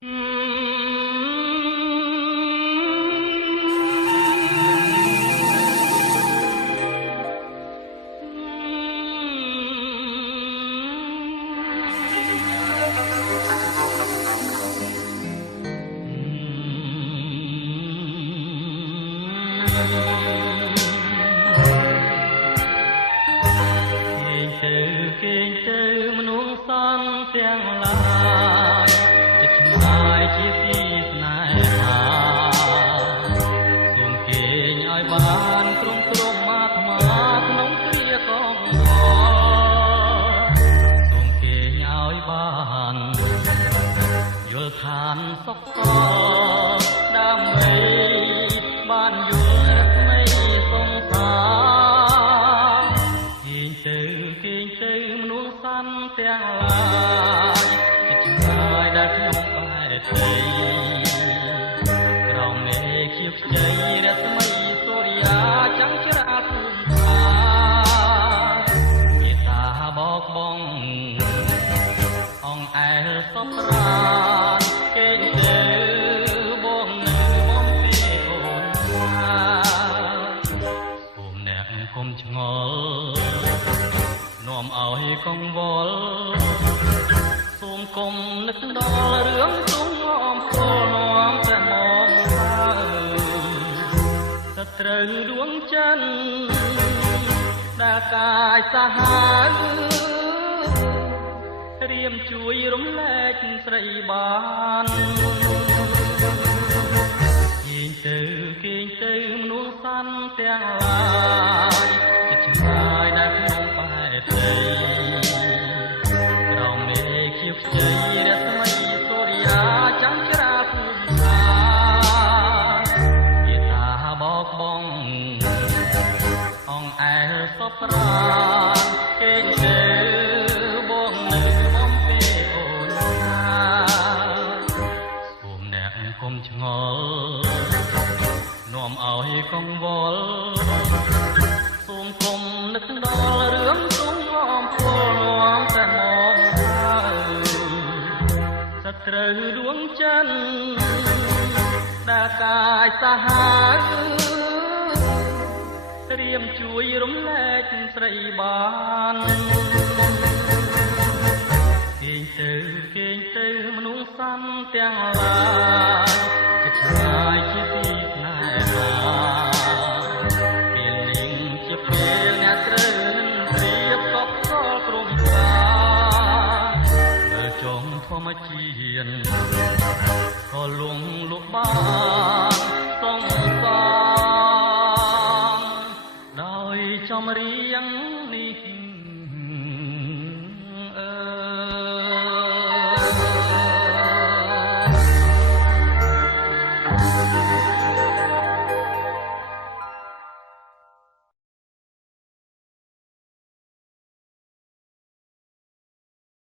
មនុស្សសន្តិទាំងឡាយចិត្តឆ្ងាយជាទីស្នេហាសូមគេងឲ្យបានក្រុមអាត្មាក្នុងគ្រាកងសូមគេងឲ្យបានយល់ឋានសុខដើម្បីបានយល់ថ្មីសង្សារគេងទៅមនុស្សសន្តិទាំងឡាយចិត្តឆ្ងាយដែលក្នុងបែរទីក្រោមមេឃជាខ្ចីរស្មីសូរិយាចាំងច្រាលភូមិខាមេត្តាបោកបង់អង្អែលសពរានគេងទៅបងនៅបំពេអូនថាសូមអ្នកគុំឆ្ងល់នាំឲ្យកង្វល់សូមគុំនឹកដល់រឿងទុំអមពលនាំតែមកទៅត្រូវដួងច័ន្ទដែលកាយសាហាវរៀមជួយរំលែកស្រីបានគេងទៅមនុស្សសន្តិទាំងឡាយចិត្តឆ្ងាយដែលក្នុងបែរទីក្រោមមេឃជាខ្ចីរស្មីសូរិយាចាំងច្រាលភូមិខាមេត្តាបោកបង់អង្អែលសពរានគេងទៅបងនៅបំពេអូនថាសូមអ្នកគុំឆ្ងល់នាំឲ្យកង្វល់សូមគុំនឹកដល់រឿងទុំអមពលនាំតែមកសត្រូវដួងច័ន្ទដែលកាយសាហាវរៀមជួយរំលែកស្រីបានគេងទៅមនុស្សសន្តិទាំងឡាយចិត្តឆ្ងាយជាទីស្នេហាពេលនេះជាពេលអ្នកត្រូវនឹងព្រៀបកប់កលក្រុមការមើលចុងធម្មជាតិក៏លងលក់បានសងសាដោយចំរៀងនេះ